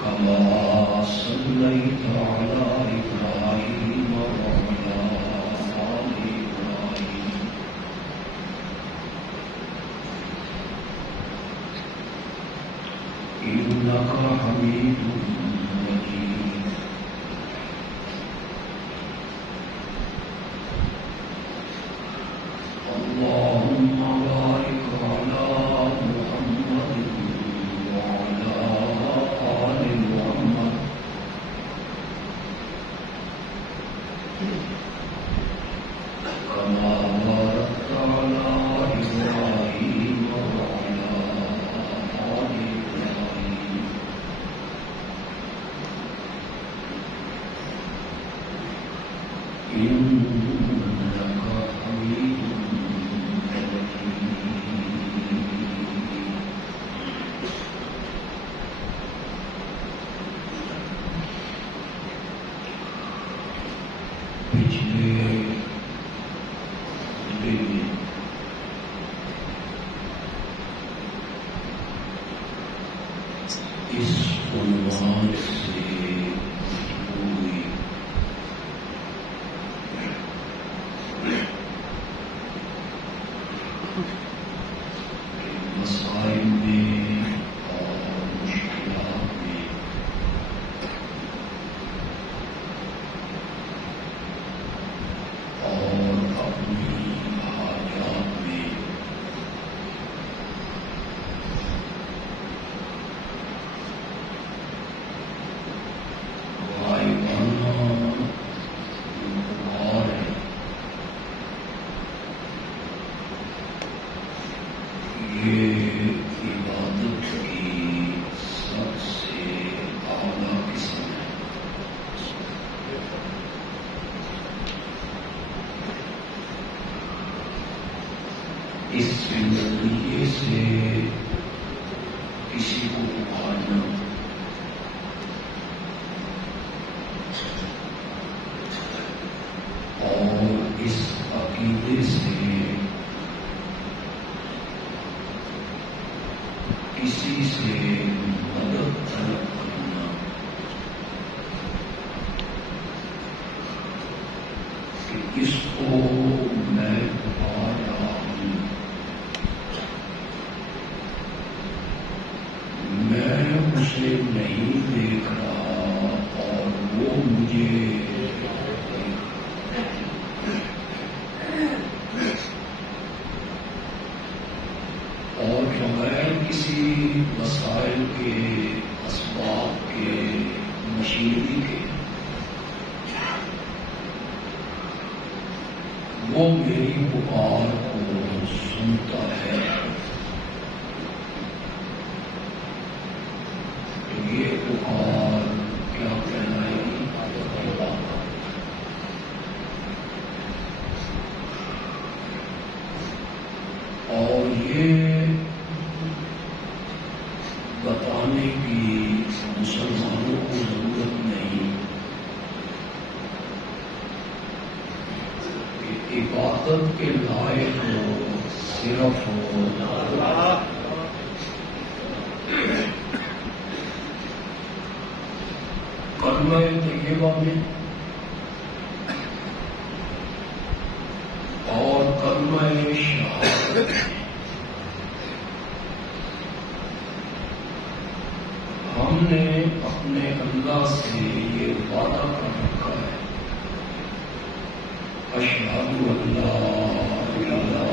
كما صليت على إبراهيم وعلى آل إبراهيم إنك حميد مجيد. اللهم بارك على محمد وعلى آل محمد كما باركت على إبراهيم وعلى آل إبراهيم إنك حميد اس عنوان سے ہوئی مسائل میں اور مشکلات میں اور اپنی حاجات میں اس نظریے سے کسی کو پکارنا اور اس عقیدے سے کسی سے مدد طلب کرنا کہ اس کو میں پکار رہا ہوں، میں اسے نہیں دیکھ رہا اور وہ مجھے اور بغیر کسی مسائل کے، اسباب کے، مشینری کے وہ میری پکار کو سنتا ہے. یہ پکار کیا کہلائے گی؟ اور یہ بتانے کی مسلمانوں کو ضرورت نہیں کہ عبادت کے لائق ہو صرف کلمہ طیبہ میں اور کلمہ شہادت ہم نے اپنے اللہ سے یہ وعدہ کر رکھا ہے، اشہد ان لا الہ الا اللہ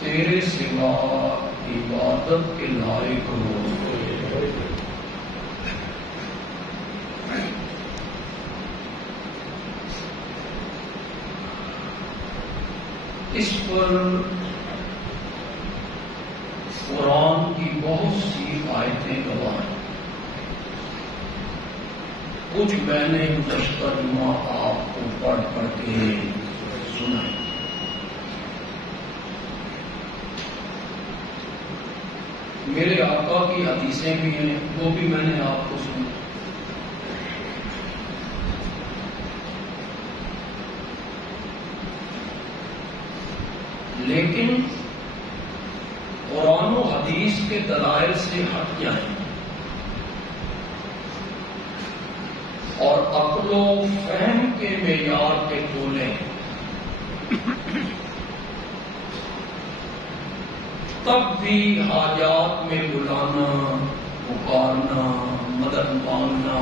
تیرے سوا عبادت کے لائق ہو. اس پر قرآن کی بہت سی آیتیں گواہ ہیں. کچھ میں نے گزشتہ جمعہ آپ کو پڑھ کے سنا. میرے آقا کی حدیثیں بھی ہیں، وہ بھی میں نے آپ کو سنا. لیکن قرآن و حدیث کے دلائل سے ہٹ جائیں اور عقل و فہم کے معیار پہ بولیں، تب بھی حاجات میں بلانا، پکارنا، مدد مانگنا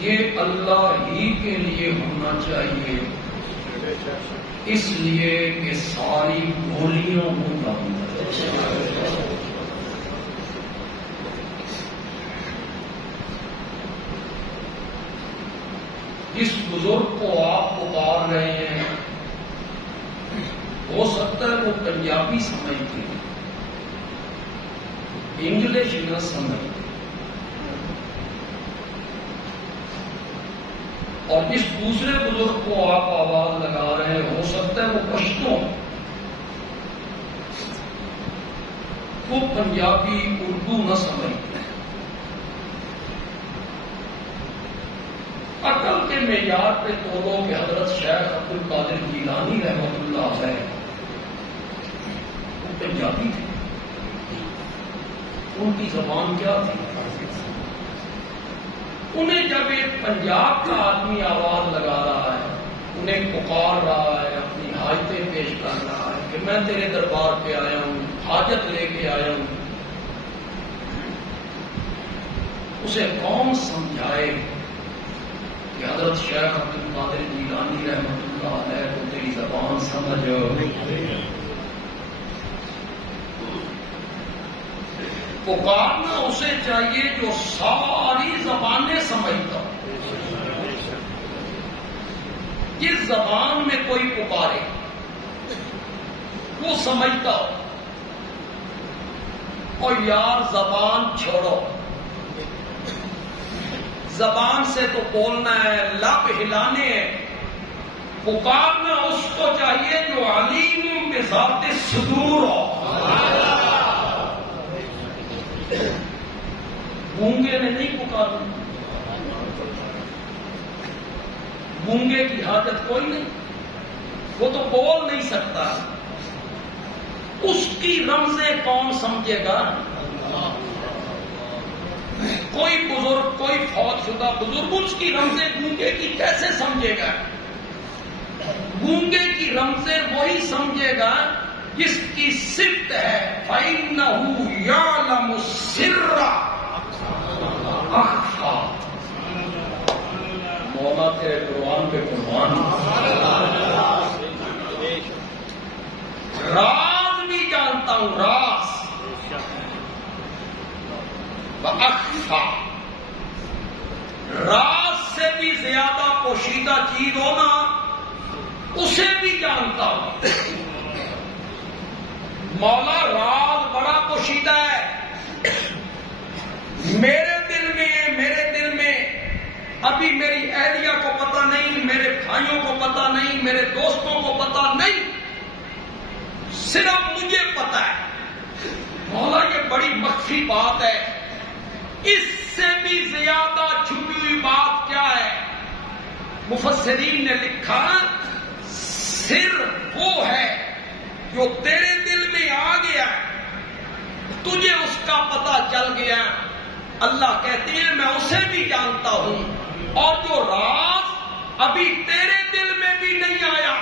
یہ اللہ ہی کے لیے ہونا چاہیے، اس لیے کہ ساری بولیوں کو بند۔ جس بزرگ کو آپ پکار رہے ہیں ہو سکتا ہے وہ پنجابی سمجھتے ہیں، انگلش نہ سمجھتے، اور جس دوسرے بزرگ کو آپ آواز لگا رہے ہیں ہو سکتا ہے وہ پشتو، وہ پنجابی اردو نہ سمجھتے۔ عقل کے معیار پہ تولو کہ حضرت شیخ عبد القادر جیلانی رحمۃ اللہ علیہ وہ پنجابی تھے، ان کی زبان کیا تھی؟ انہیں جب ایک پنجاب کا آدمی آواز لگا رہا ہے، انہیں پکار رہا ہے، اپنی حاجتیں پیش کر رہا ہے کہ میں تیرے دربار پہ آیا ہوں، حاجت لے کے آیا ہوں، اسے کون سمجھائے کہ حضرت شیخ عبد القادر جیلانی رحمۃ اللہ علیہ کو تیری زبان سمجھ؟ پکارنا اسے چاہیے جو ساری زبانیں سمجھتا ہو۔ جس زبان میں کوئی پکارے وہ سمجھتا ہو، اور یار زبان چھوڑو، زبان سے تو بولنا ہے، لب ہلانے ہیں، پکارنا اس کو چاہیے جو علیم بذات صدور ہو۔ گونگے نے نہیں پکارنا، گونگے کی حاجت کوئی نہیں، وہ تو بول نہیں سکتا، اس کی رمزیں کون سمجھے گا؟ کوئی بزرگ، کوئی فوت شدہ بزرگ اس کی رمزیں گونگے کی کیسے سمجھے گا؟ گونگے کی رمزیں وہی سمجھے گا جس کی صفت ہے فَإِنَّهُ يَعْلَمُ السِّرَّ أَخْفَى۔ مولا تیرے قرآن پہ قربان، راز بھی جانتا ہوں، راز وَأَخْفَى، راز سے بھی زیادہ پوشیدہ چیز ہونا اسے بھی جانتا ہوں۔ مولا راز بڑا پوشیدہ ہے، میرے دل میں ابھی میری اہلیہ کو پتہ نہیں، میرے بھائیوں کو پتہ نہیں، میرے دوستوں کو پتہ نہیں، صرف مجھے پتہ ہے۔ مولا یہ بڑی مخفی بات ہے، اس سے بھی زیادہ چھپی ہوئی بات کیا ہے؟ مفسرین نے لکھا سر وہ ہے جو تیرے دل میں آ گیا، تجھے اس کا پتہ چل گیا، اللہ کہتے ہیں میں اسے بھی جانتا ہوں، اور جو راز ابھی تیرے دل میں بھی نہیں آیا،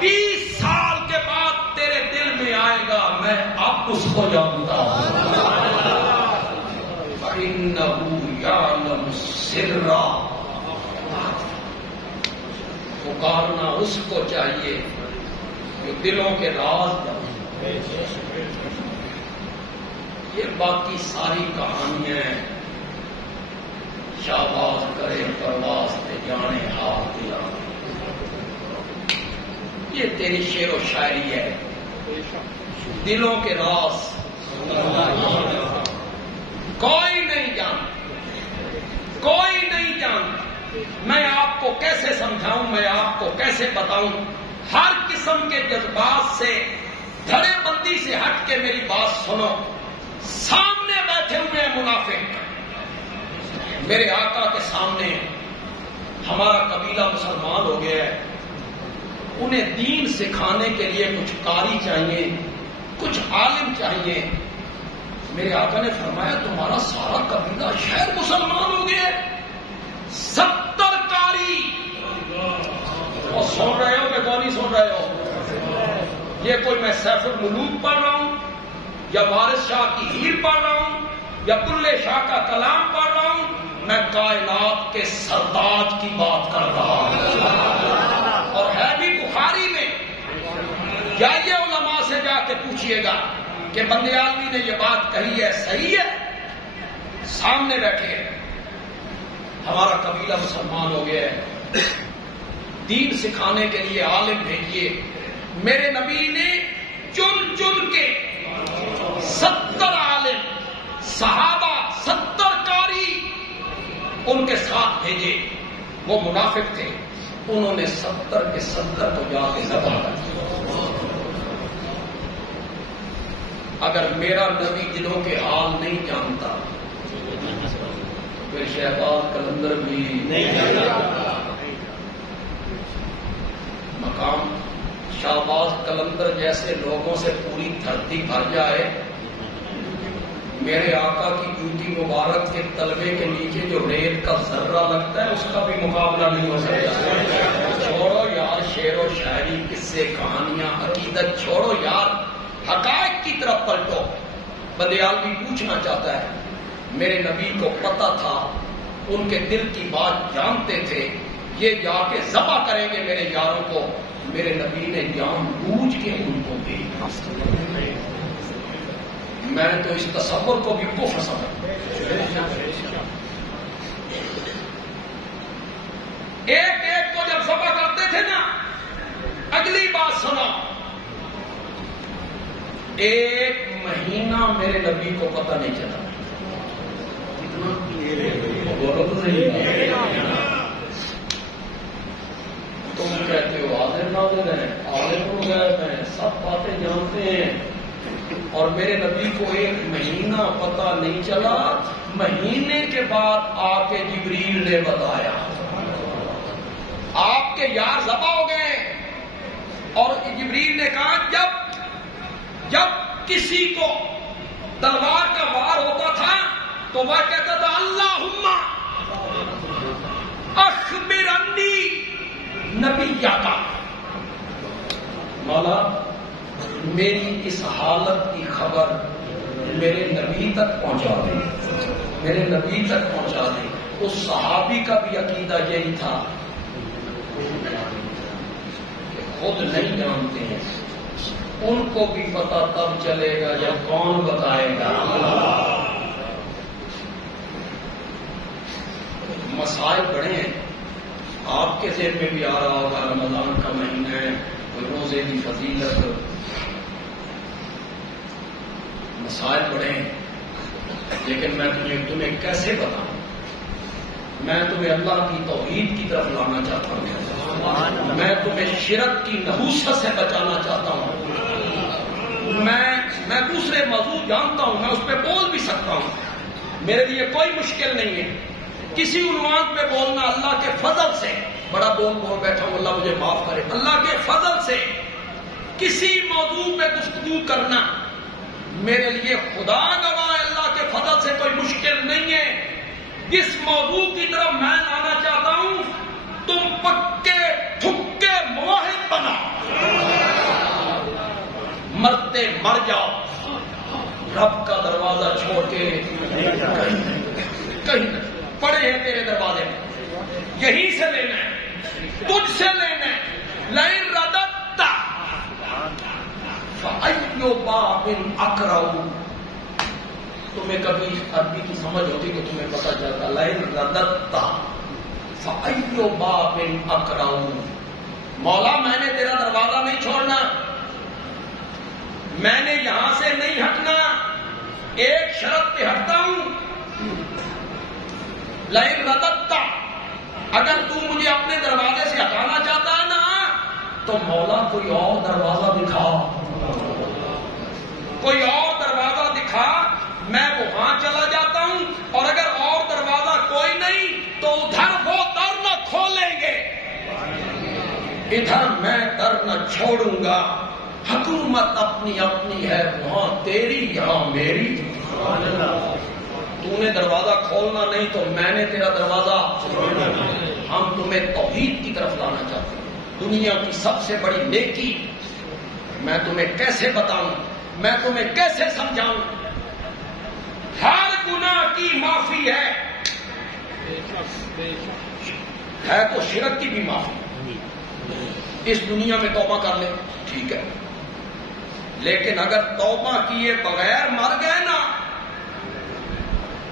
20 سال کے بعد تیرے دل میں آئے گا، میں اب اس کو جانتا ہوں۔ فَإِنَّهُ يَعْلَمُ السِّرَّ، پکارنا اس کو چاہیے جو دلوں کے راز جانے۔ یہ باقی ساری کہانیاں شاباش کرے پرواز تے جانے ہاتھ دیا، یہ تیری شعر و شاعری ہے، دلوں کے راز کوئی نہیں جانتا، کوئی نہیں جانتا۔ میں آپ کو کیسے سمجھاؤں، میں آپ کو کیسے بتاؤں؟ ہر قسم کے جذبات سے، دھڑے بندی سے ہٹ کے میری بات سنو۔ سامنے بیٹھے ہوئے منافق، میرے آقا کے سامنے ہمارا قبیلہ مسلمان ہو گیا ہے، انہیں دین سکھانے کے لیے کچھ قاری چاہیے، کچھ عالم چاہیے۔ میرے آقا نے فرمایا تمہارا سارا قبیلہ شہر مسلمان ہو گئے، 70 قاری۔ اور سن رہے ہو کہ کون نہیں سن رہے ہو؟ یہ کوئی میں سیف الملوک پڑھ رہا ہوں یا وارث شاہ کی ہیر پڑھ رہا ہوں یا بلے شاہ کا کلام پڑھ رہا ہوں، میں کائنات کے سردار کی بات کر رہا ہوں، اور ہے بھی بخاری میں۔ جائیے علماء سے جا کے پوچھئے گا کہ بندے عالمی نے یہ بات کہی ہے صحیح ہے؟ سامنے بیٹھے ہمارا قبیلہ مسلمان ہو گیا ہے، دین سکھانے کے لیے عالم بھیجیے۔ میرے نبی نے چن چن کے 70 عالم، صحابہ 70 قاری ان کے ساتھ بھیجے۔ وہ منافق تھے، انہوں نے 70 کے 70 کو جا کے ذبح کر دیا۔ اگر میرا نبی دلوں کے حال نہیں جانتا تو پھر شہباز قلندر بھی نہیں جانتا۔ مقام شہباز قلندر جیسے لوگوں سے پوری دھرتی بھر جائے، میرے آقا کی جوتی مبارک کے تلوے کے نیچے جو ریت کا ذرہ لگتا ہے اس کا بھی مقابلہ نہیں ہو سکتا۔ چھوڑو یار شعر و شاعری، قصے، کہانیاں، عقیدت چھوڑو یار، حقائق کی طرف پلٹو۔ بندیال بھی پوچھنا چاہتا ہے، میرے نبی کو پتہ تھا، ان کے دل کی بات جانتے تھے، یہ جا کے ذبح کریں گے میرے یاروں کو، میرے نبی نے جان بوجھ کے ان کو بھیجا۔ میں تو اس تصور کو بھی کفر سمجھتا ہوں۔ ایک ایک کو جب ذبح کرتے تھے نا، اگلی بات سنا، 1 مہینہ میرے نبی کو پتہ نہیں چلا۔ بولو تو صحیح، تم کہتے ہو عالم ناظر ہیں، عالم ہو گئے ہیں، سب باتیں جانتے ہیں، اور میرے نبی کو 1 مہینہ پتہ نہیں چلا۔ مہینے کے بعد آ کے جبریل نے بتایا آپ کے یار ذبح ہو گئے، اور جبریل نے کہا جب کسی کو تلوار کا وار ہوتا تھا تو وہ کہتا تھا اللہم اخبرنی نبیکا، مولا میری اس حالت کی خبر میرے نبی تک پہنچا دیں، میرے نبی تک پہنچا دیں۔ اس صحابی کا بھی عقیدہ یہی تھا کہ خود نہیں جانتے ہیں، ان کو بھی پتہ تب چلے گا جب کون بتائے گا۔ مسائل بڑے ہیں، آپ کے ذہن میں بھی آ رہا ہوگا، رمضان کا مہینہ ہے، روزے کی فضیلت، مسائل بڑے ہیں، لیکن میں تمہیں کیسے بتاؤں؟ میں تمہیں اللہ کی توحید کی طرف لانا چاہتا ہوں، میں تمہیں شرک کی نحوست سے بچانا چاہتا ہوں۔ میں دوسرے موضوع جانتا ہوں، میں اس پہ بول بھی سکتا ہوں، میرے لیے کوئی مشکل نہیں ہے کسی عنوان پہ بولنا۔ اللہ کے فضل سے بڑا بول بیٹھا ہوں، اللہ مجھے معاف کرے۔ اللہ کے فضل سے کسی موضوع پہ گفتگو کرنا میرے لیے خدا گواہ ہے، اللہ کے فضل سے کوئی مشکل نہیں ہے۔ جس موضوع کی طرف میں لانا چاہتا ہوں، تم پکے ٹھکے موحد بنا، مرتے مر جاؤ، رب کا دروازہ چھوڑ کے کہیں پڑے ہیں تیرے دروازے میں، یہیں سے لینا ہے، تجھ سے لینا ہے۔ لئن رددت فأی باب اقرب، تمہیں کبھی عربی کی سمجھ ہوتی تو تمہیں پتہ چلتا، لئن رددت فأی باب اقرب، مولا میں نے تیرا دروازہ نہیں چھوڑنا، میں نے یہاں سے نہیں ہٹنا، ایک شرط پہ ہٹتا ہوں، لئن رددت، اگر تو مجھے اپنے دروازے سے ہٹانا چاہتا ہے نا تو مولا کوئی اور دروازہ دکھا، کوئی اور دروازہ دکھا، میں وہاں چلا جاتا ہوں، اور اگر اور دروازہ کوئی نہیں تو ادھر وہ در نہ کھولیں گے۔ ادھر میں در نہ چھوڑوں گا، حکومت اپنی اپنی ہے، وہاں تیری یہاں میری۔ تو نے دروازہ کھولنا نہیں تو میں نے تیرا دروازہ۔ ہم تمہیں توحید کی طرف لانا چاہتے ہیں، دنیا کی سب سے بڑی نیکی میں تمہیں کیسے بتاؤں، میں تمہیں کیسے سمجھاؤں؟ ہر گناہ کی معافی ہے تو شرک کی بھی معافی۔ اس دنیا میں توبہ کر لے ٹھیک ہے، لیکن اگر توبہ کیے بغیر مر گئے نا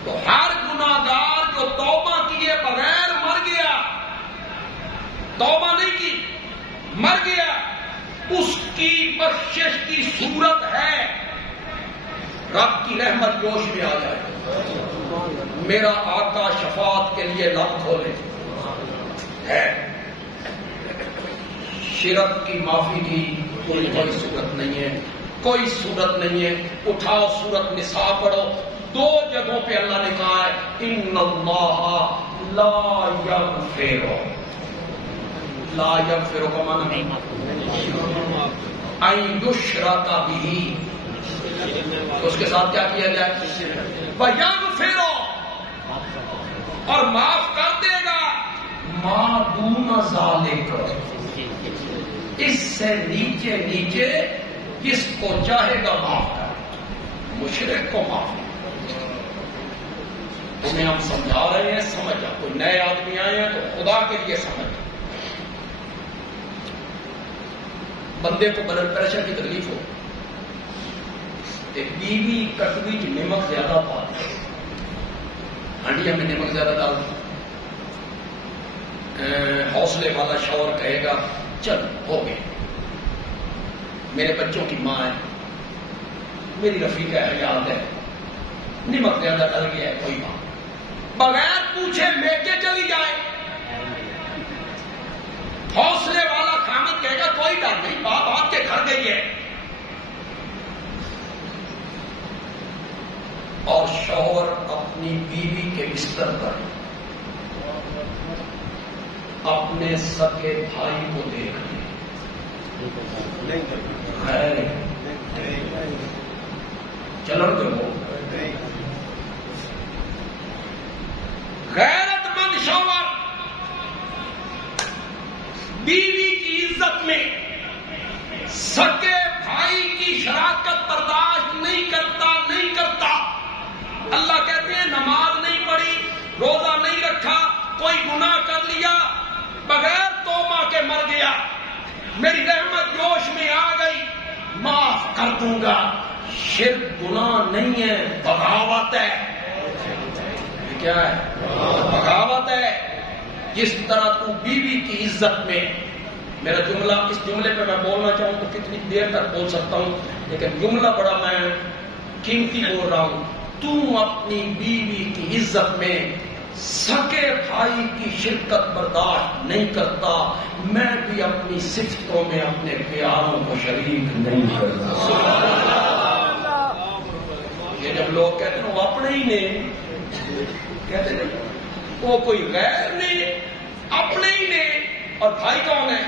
تو ہر گناہگار جو توبہ کیے بغیر مر گیا، توبہ نہیں کی مر گیا، اس کی بخشش کی صورت ہے رب کی رحمت جوش میں آ جائے۔ میرا آقا شفاعت کے لیے لب کھولے ہے، شرک کی معافی کی کوئی صورت نہیں ہے، کوئی صورت نہیں ہے۔ اٹھاؤ سورت نساء پڑھو، 2 جگہوں پہ اللہ نے کہا ہے ان اللہ لا یغفر، لا یغفر کا معنی ان یشرک بہ، اس کے ساتھ کیا کیا جائے؟ ویغفر، اور معاف کر دے گا ما دون ذالک، اس سے نیچے نیچے جس کو چاہے گا معاف کر، مشرک کو معاف۔ تمہیں ہم سمجھا رہے ہیں، سمجھ جاؤ۔ کوئی نئے آدمی آئے ہیں تو خدا کے لیے سمجھ جاؤ۔ بندے کو بلڈ پریشر کی تکلیف ہو، ایک بیوی کٹوی کی نمک زیادہ پاتی، ہنڈیا میں نمک زیادہ ڈال، حوصلے والا شوہر کہے گا چل ہو گئے، میرے بچوں کی ماں ہے، میری رفیقہ ہے، یاد ہے، نمک زیادہ ڈل گیا ہے، کوئی بات، بغیر پوچھے لے کے چلی جائے۔ حوصلے والا خامد کہے گا کوئی ڈر نہیں، باپ آپ کے گھر گئی ہے، اور شوہر اپنی بیوی کے بستر پر اپنے سگے بھائی کو دیکھ لے، چلن دے وہ غیرت مند شوہر بیوی کی عزت میں سگے بھائی کی شراکت برداشت نہیں کرتا۔ اللہ کہتے ہیں نماز نہیں پڑھی، روزہ نہیں رکھا، کوئی گناہ کر لیا، بغیر توبہ کے مر گیا، میری رحمت جوش میں آ گئی، معاف کر دوں گا۔ شرک گناہ نہیں ہے، بغاوت ہے۔ یہ کیا ہے؟ بغاوت ہے۔ جس طرح تو بیوی کی عزت میں، میرا جملہ، اس جملے پہ میں بولنا چاہوں تو کتنی دیر تک بول سکتا ہوں، لیکن جملہ بڑا میں قیمتی بول رہا ہوں۔ تو اپنی بیوی کی عزت میں سگے بھائی کی شرکت برداشت نہیں کرتا، میں بھی اپنی صفتوں میں اپنے پیاروں کو شریک نہیں کرتا۔ یہ جب لوگ کہتے ہیں وہ اپنے ہی نے، کہتے ہیں وہ کوئی غیر نہیں، اپنے ہی نے، اور بھائی کون ہے؟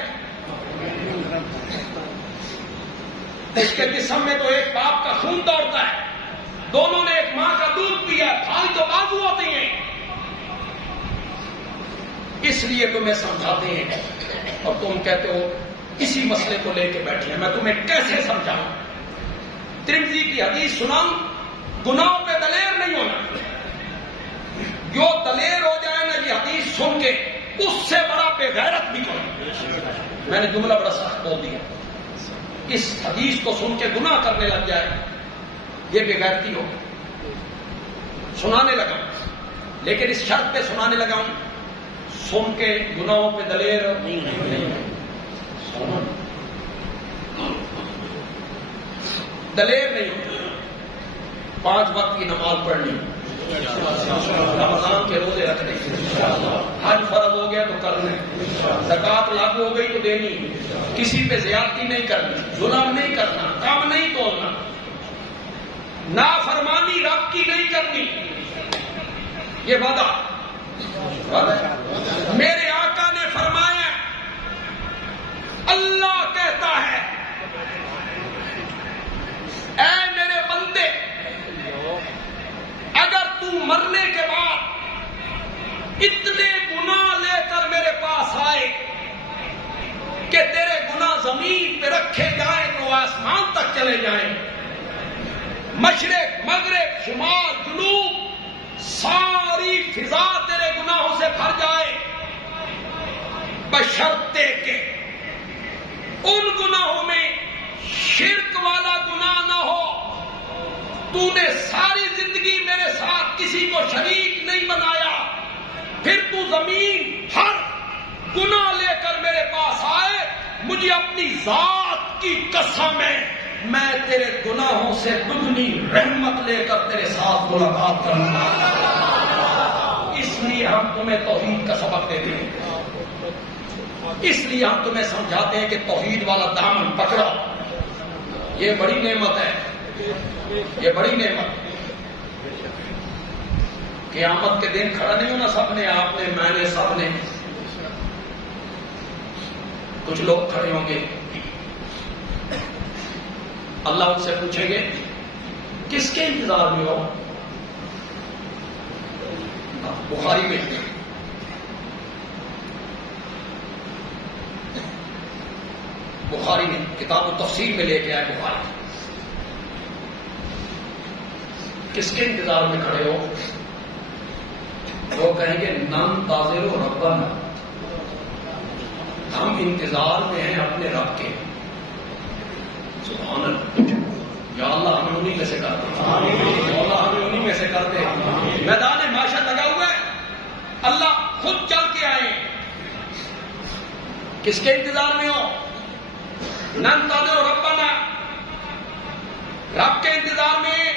اس کے جسم میں تو ایک باپ کا خون دوڑتا ہے، دونوں نے ایک ماں کا دودھ پیا، بھائی تو بازو ہوتے ہیں۔ اس لیے تمہیں سمجھاتے ہیں اور تم کہتے ہو اسی مسئلے کو لے کے بیٹھے ہیں، میں تمہیں کیسے سمجھاؤں؟ ترمذی کی حدیث سناؤں، گناہوں پہ دلیر نہیں ہونا، جو دلیر ہو جائے نا یہ حدیث سن کے، اس سے بڑا بے غیرت بھی کوئی۔ میں نے جملہ بڑا سخت بول دیا، اس حدیث کو سن کے گناہ کرنے لگ جائے یہ بے غیرتی ہو۔ سنانے لگا، لیکن اس شرط پہ سنانے لگا ہوں، سن کے گناہوں پہ دلیر دلیر نہیں ہو۔ 5 وقت کی نماز پڑھنی، رمضان کے روزے رکھنے، حج فرض ہو گیا تو کرنے، زکات لاگو ہو گئی تو دینی، کسی پہ زیادتی نہیں کرنی، ظلم نہیں کرنا، کم نہیں تولنا، نافرمانی رب کی نہیں کرنی، یہ وعدہ۔ میرے آقا نے فرمایا اللہ کہتا ہے اے میرے بندے، اگر تو مرنے کے بعد اتنے گناہ لے کر میرے پاس آئے کہ تیرے گناہ زمین پہ رکھے جائیں تو آسمان تک چلے جائیں، مشرق مغرب شمال جنوب ساری فضا تیرے گناہوں سے بھر جائے، بشرطے کہ ان گناہوں میں شرک والا گناہ نہ ہو، تو نے ساری زندگی میرے ساتھ کسی کو شریک نہیں بنایا، پھر تو زمین ہر گناہ لے کر میرے پاس آئے، مجھے اپنی ذات کی قسم ہے میں تیرے گناہوں سے دگنی رحمت لے کر تیرے ساتھ ملاقات کروں گا۔ اس لیے ہم تمہیں توحید کا سبق دیتے ہیں، اس لیے ہم تمہیں سمجھاتے ہیں کہ توحید والا دامن پکڑو، یہ بڑی نعمت ہے، یہ بڑی نعمت۔ قیامت کے دن کھڑا نہیں ہونا سب نے، آپ نے، میں نے، سب نے۔ کچھ لوگ کھڑے ہوں گے، اللہ ان سے پوچھیں گے کس کے انتظار میں ہو؟ بخاری میں کتاب التفسیر میں لے کے آئے بخاری، کس کے انتظار میں کھڑے ہو؟ وہ کہیں گے ننتظر ربنا، ہم انتظار میں ہیں اپنے رب کے۔ سبحان اللہ، یا اللہ ہمیں انہی میں سے کر دے، یا اللہ ہمیں انہی میں سے کر دے۔ میدان معاشر لگا ہوا ہے، اللہ خود چل کے آئے، کس کے انتظار میں ہو؟ ننتظر ربنا، رب کے انتظار میں۔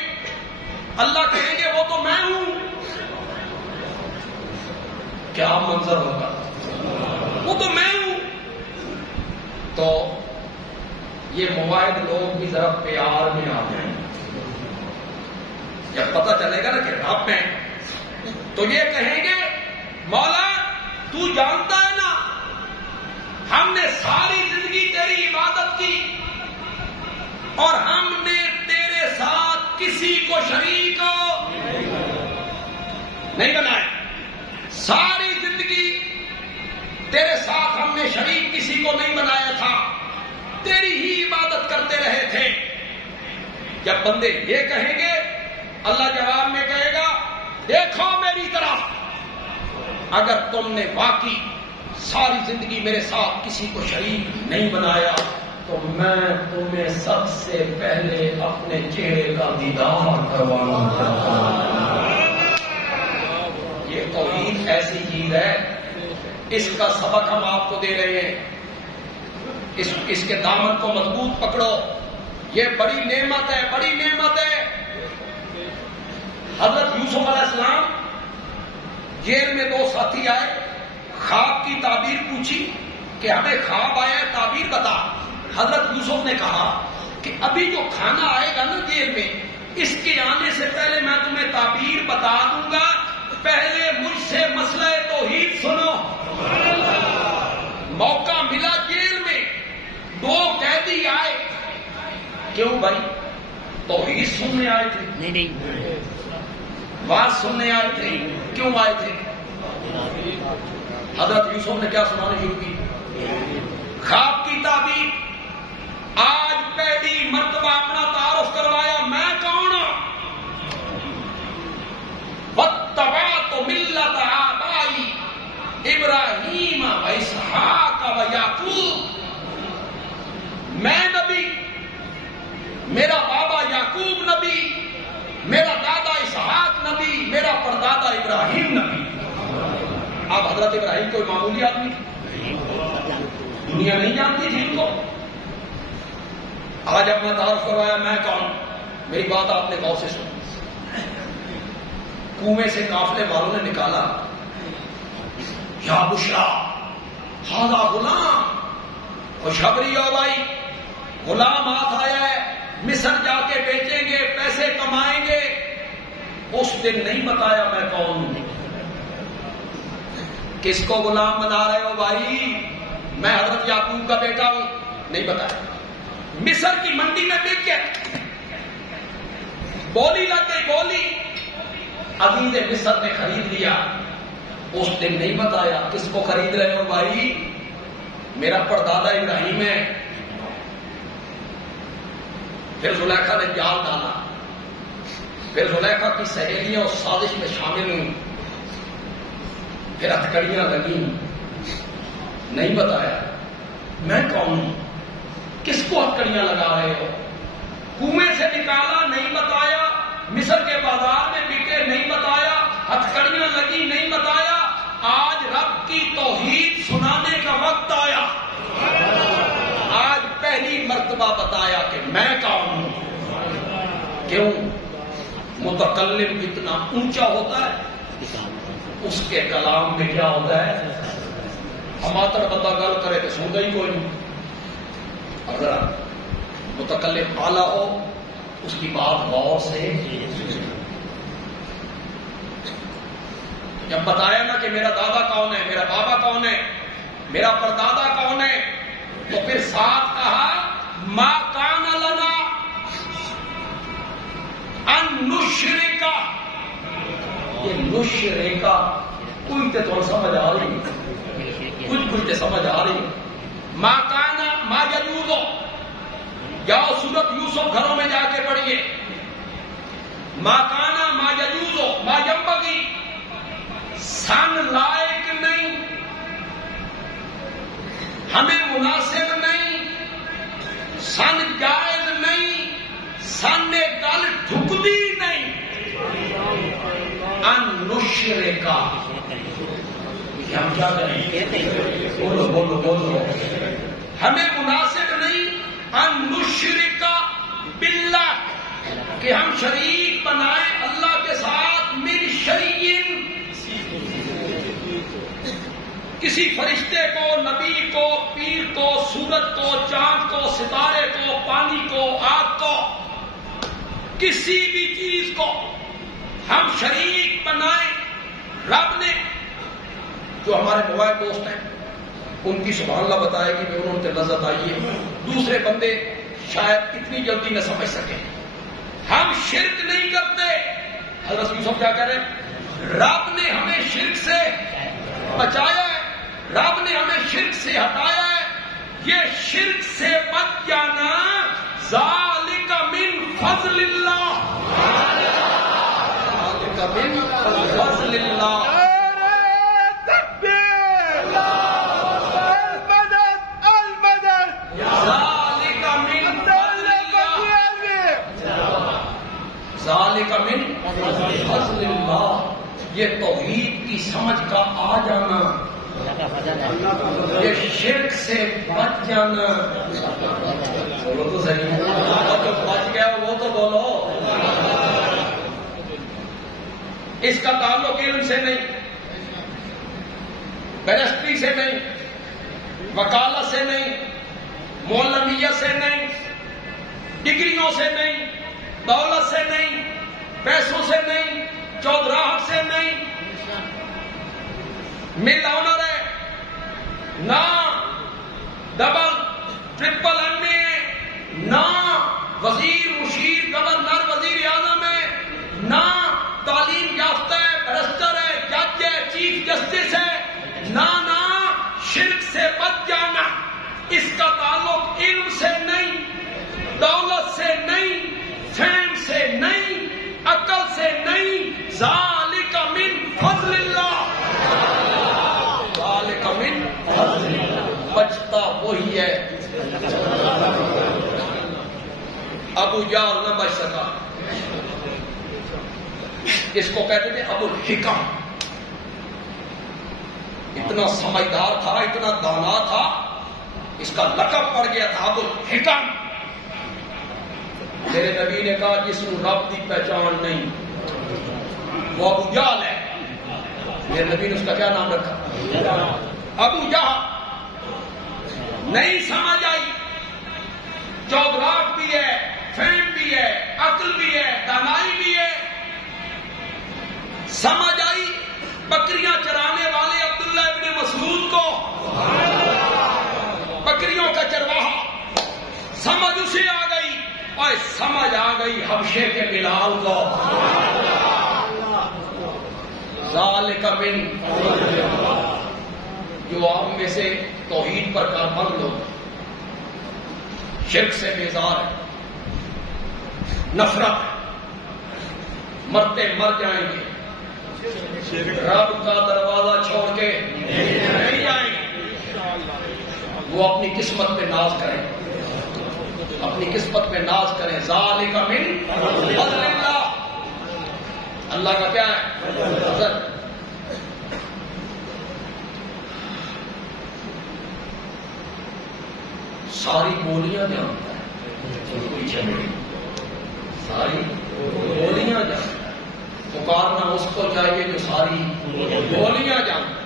اللہ کہیں گے وہ تو میں ہوں، کیا منظر ہوگا، وہ تو میں ہوں۔ تو یہ مواعد لوگ بھی ذرا پیار میں آ جائیں، جب پتہ چلے گا نا کہ رب میں، تو یہ کہیں گے مولا تو جانتا ہے نا ہم نے ساری زندگی تیری عبادت کی اور ہم نے تیرے ساتھ کسی کو شریک نہیں بنایا، ساری زندگی تیرے ساتھ ہم نے شریک کسی کو نہیں بنایا تھا، تیری ہی عبادت کرتے رہے تھے۔ جب بندے یہ کہیں گے، اللہ جواب میں کہے گا دیکھو میری طرف، اگر تم نے واقعی ساری زندگی میرے ساتھ کسی کو شریک نہیں بنایا تو میں تمہیں سب سے پہلے اپنے چہرے کا دیدار کروانا چاہتا ہوں۔ یہ توحید ایسی چیز ہے، اس کا سبق ہم آپ کو دے رہے ہیں، اس کے دامن کو مضبوط پکڑو، یہ بڑی نعمت ہے، بڑی نعمت ہے۔ حضرت یوسف علیہ السلام جیل میں دو ساتھی آئے، خواب کی تعبیر پوچھی کہ ہمیں خواب آیا ہے، تعبیر بتا۔ حضرت یوسف نے کہا کہ ابھی جو کھانا آئے گا نا جیل میں، اس کے آنے سے پہلے میں تمہیں تعبیر بتا دوں گا، پہلے مجھ سے مسئلہ توحید سنو۔ موقع ملا جیل میں، دو قیدی آئے، کیوں بھائی؟ توحید سننے آئے تھے؟ نہیں، بات سننے آئے تھے۔ کیوں آئے تھے؟ حضرت یوسف نے کیا سنانے شروع کی؟ خواب کی تعبیر۔ آج پہلی مرتبہ اپنا تعارف کروایا، میں کون ہوں؟ واتبعت ملت آبائی ابراہیم و اسحاق و یعقوب، میں نبی، میرا بابا یعقوب نبی، میرا دادا اسحاق نبی، میرا پردادا ابراہیم نبی۔ اب حضرت ابراہیم کوئی معمولی آدمی تھے، دنیا نہیں جانتی تھی ان کو۔ آج اپنا تعارف کروایا، میں کون؟ میری بات آپ نے غور سے سنی۔ کنویں سے قافلے والوں نے نکالا، یا بشرا ہاذا غلام، خوشخبری ہو بھائی، غلام ہاتھ آیا ہے، مصر جا کے بیچیں گے، پیسے کمائیں گے۔ اس دن نہیں بتایا میں کون ہوں۔ کس کو غلام بنا رہے ہو بھائی؟ میں حضرت یعقوب کا بیٹا ہوں؟ نہیں بتایا. مصر کی منڈی میں بک گیا, بولی لگ گئی, بولی عزیز مصر نے خرید لیا. اس دن نہیں بتایا کس کو خرید رہے ہو بھائی, میرا پردادا ابراہیم ہے. پھر زلیخا نے جال ڈالا, پھر زلیخا کی سہیلیاں اس سازش میں شامل ہوئی, پھر ہتھکڑیاں لگیں, نہیں بتایا میں کون ہوں, کس کو ہتھکڑیاں لگا رہے ہو. کنویں سے نکالا, نہیں بتایا. مصر کے بازار میں بکے, نہیں بتایا. ہتھکڑیاں لگی, نہیں بتایا. آج رب کی توحید سنانے کا وقت آیا. آج پہلی مرتبہ بتایا کہ میں کون ہوں. کیوں؟ متکلم اتنا اونچا ہوتا ہے, اس کے کلام میں کیا ہوتا ہے, ہماتر بندہ گل کرے تو سنتا ہی کوئی نہیں. اگر متکلم اعلیٰ ہو اس کی بات غور سے. جب بتایا نا کہ میرا دادا کون ہے, میرا بابا کون ہے, میرا پردادا کون ہے, تو پھر ساتھ کہا ما کان لنا ان نشرکا. یہ نشرکا کوئی تو سمجھ آ رہی, کچھ سمجھ آ رہی. ما کان ما یجوز, جاؤ سورت یوسف گھروں میں جا کے پڑھیے. ما کانا ما یجوزو ما ینبغی, سن لائق نہیں, ہمیں مناسب نہیں, سن جائز نہیں, سن نے گل ٹھکدی نہیں. ان نشرکا, ہم کیا کریں, بولو بولو بولو, ہمیں مناسب نہیں ان نشرکا باللہ, کہ ہم شریک بنائیں اللہ کے ساتھ من شیئن, کسی فرشتے کو, نبی کو, پیر کو, سورج کو, چاند کو, ستارے کو, پانی کو, آگ کو, کسی بھی چیز کو ہم شریک بنائیں. رب نے جو ہمارے موبائل دوست ہیں ان کی سبحان اللہ بتائے گی کہ انہوں نے لذت آئی ہے, دوسرے بندے شاید اتنی جلدی نہ سمجھ سکیں. ہم شرک نہیں کرتے. حضرت یوسف کیا کہہ رہے ہیں, رب نے ہمیں شرک سے بچایا ہے, رب نے ہمیں شرک سے ہٹایا ہے. یہ شرک سے بچ جانا ذالک من فضل اللہ, ذالک من فضل اللہ. ذالک من فضل اللہ, یہ توحید کی سمجھ کا آ جانا, یہ شرک سے بچ جانا. بولو تو صحیح, جو بچ گیا وہ تو بولو. اس کا تعلق علم سے نہیں, بیرسٹری سے نہیں, وکالت سے نہیں, معلمیت سے نہیں, ڈگریوں سے نہیں, دولت سے نہیں, پیسوں سے نہیں, چودراہٹ سے نہیں. مل آنر ہے نہ, ڈبل ٹرپل ایم اے نہ, وزیر مشیر گورنر وزیر اعظم ہے نہ, تعلیم یافتہ ہے, برسٹر ہے, جج ہے, چیف جسٹس ہے نہ. شرک سے بچ جانا, اس کا تعلق علم سے نہیں, دولت سے نہیں, فہم سے نہیں, عقل سے نہیں. ذالک من فضل اللہ, ذالک من فضل اللہ. بچتا وہی ہے. ابو جہل نہ بچ سکا, اس کو کہتے تھے ابو الحکم. اتنا سمجھدار تھا, اتنا دانا تھا, اس کا لقب پڑ گیا تھا ابو الحکم. میرے نبی نے کہا جس کو رب کی پہچان نہیں وہ ابو جہل ہے. میرے نبی نے اس کا کیا نام رکھا, ابو جہل. نہیں سمجھ آئی, چودراہٹ بھی ہے, فہم بھی ہے, عقل بھی ہے, دانائی بھی ہے. سمجھ آئی بکریاں چرانے والے عبداللہ ابن مسعود کو, سے آ گئی اور سمجھ آ گئی حبشے کے بلال کو. ذالک من جو آپ میں سے توحید پر کاربند لوگ شرک سے بیزار ہے، نفرت ہے، مرتے مر جائیں گے، رب کا دروازہ چھوڑ کے نہیں جائیں گے. وہ اپنی قسمت پہ ناز کریں، اپنی قسمت پہ ناز کریں. ذالک من فضل اللہ، اللہ کا کیا ہے فضل. ساری بولیاں جانتا ہے، ساری بولیاں جانتا ہے. پکارنا اس کو چاہیے جو ساری بولیاں جانتا ہے.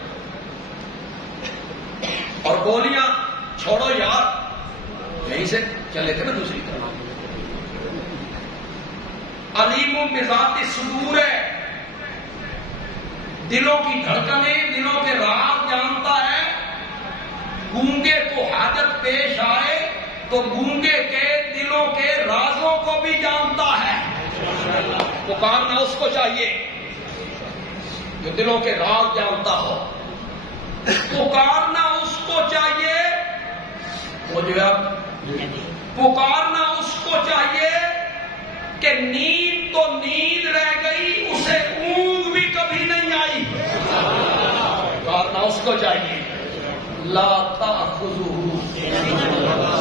اور بولیاں چھوڑو یار، یہیں سے چلے تھے نا دوسری طرف. علیم بذات الصدور ہے، دلوں کی دھڑکنیں، دلوں کے راز جانتا ہے. گونگے کو حاجت پیش آئے تو گونگے کے دلوں کے رازوں کو بھی جانتا ہے. پکارنا اس کو چاہیے جو دلوں کے راز جانتا ہو. پکارنا اس کو چاہیے وہ جو ہے، پکارنا اس کو چاہیے کہ نیند تو نیند رہ گئی، اسے اونگ بھی کبھی نہیں آئی. پکارنا اس کو چاہیے. لا تأخذہ،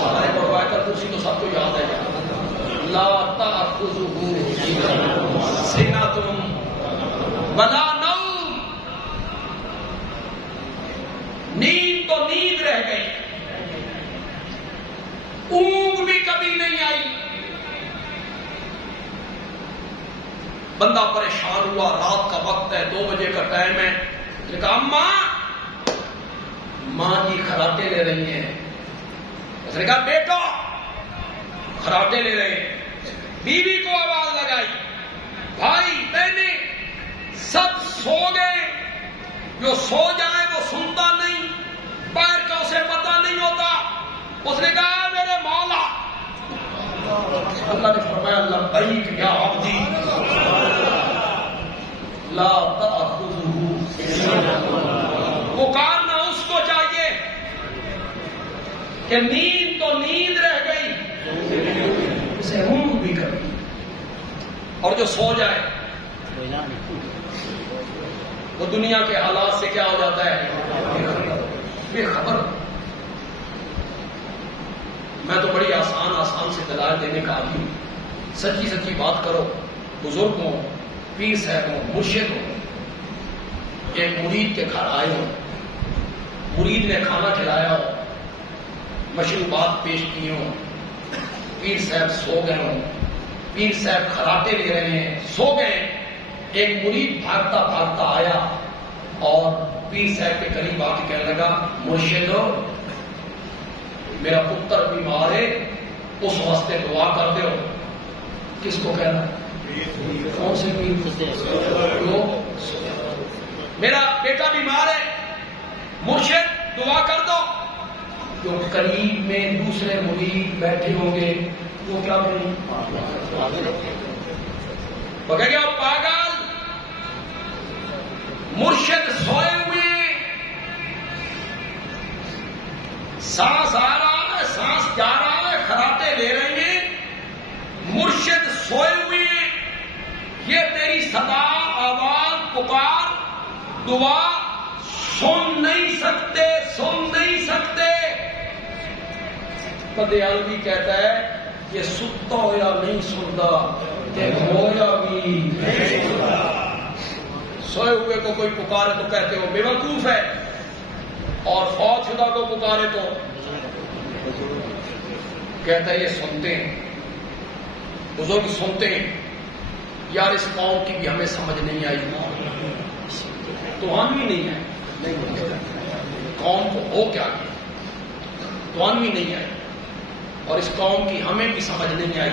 سارے پڑھوا کر کرسی تو سب کو یاد ہے. لا تأخذہ سنۃ ولا نوم، نیند تو نیند رہ گئی، اونگ بھی کبھی نہیں آئی. بندہ پریشان ہوا، رات کا وقت ہے، 2 بجے کا ٹائم ہے. اس نے کہا اماں، ماں جی خراٹے لے رہی ہیں. اس نے کہا بیٹا خراٹے لے رہے ہیں. بیوی کو آواز لگائی، بھائی بہنیں سب سو گئے. جو سو جائے وہ سنتا نہیں، باہر کا اسے پتہ نہیں ہوتا. اس نے کہا میرے مولا. اللہ نے فرمایا لبیک یا عبدی لا تأخذہ. پکارنا اس کو چاہیے کہ نیند تو نیند رہ گئی، اسے اونگ بھی کر دی. اور جو سو جائے وہ دنیا کے حالات سے کیا ہو جاتا ہے بے خبر. میں تو بڑی آسان سے دلائل دینے کا آدمی ہوں. سچی سچی بات کرو. بزرگ ہوں، پیر صاحب ہوں، مرشد ہوں، ایک مرید کے گھر آئے ہوں، مرید نے کھانا کھلایا ہو، مشروبات پیش کیے ہوں، پیر صاحب سو گئے ہوں، پیر صاحب خراٹے لے رہے ہیں، سو گئے. ایک مرید بھاگتا بھاگتا آیا اور پیر صاحب کے قریب آ کے کہنے لگا مرشد میرا پتر بیمار ہے، اس واسطے دعا کر دو. کس کو کہنا؟ کون سے پیر؟ میرا بیٹا بیمار ہے، مرشد دعا کر دو. جو قریب میں دوسرے مرید بیٹھے ہوں گے وہ کیا کریں؟ وہ کہے گا پاگل، مرشد سوئے ہوئے، سانس آ رہا ہے، سانس جا رہا ہے، خراٹے لے رہے ہیں، مرشد سوئے ہوئے، یہ تیری صدا، آواز، پکار، دعا سن نہیں سکتے، سن نہیں سکتے. دیالوی کہتا ہے یہ ستا ہوا نہیں سنتا، کہ ہویا بھی نہیں سنتا. سوئے ہوئے کو کوئی پکارے تو کہتے ہو بے وقوف ہے، اور فوت شدہ کو پکارے تو کہتا ہے یہ سنتے ہیں. بزرگ سنتے ہیں. یار اس قوم کی بھی ہمیں سمجھ نہیں آئی، تو ہم بھی نہیں آئے. قوم کو ہو کیا تو ہم بھی نہیں آئے، اور اس قوم کی ہمیں بھی سمجھ نہیں آئی.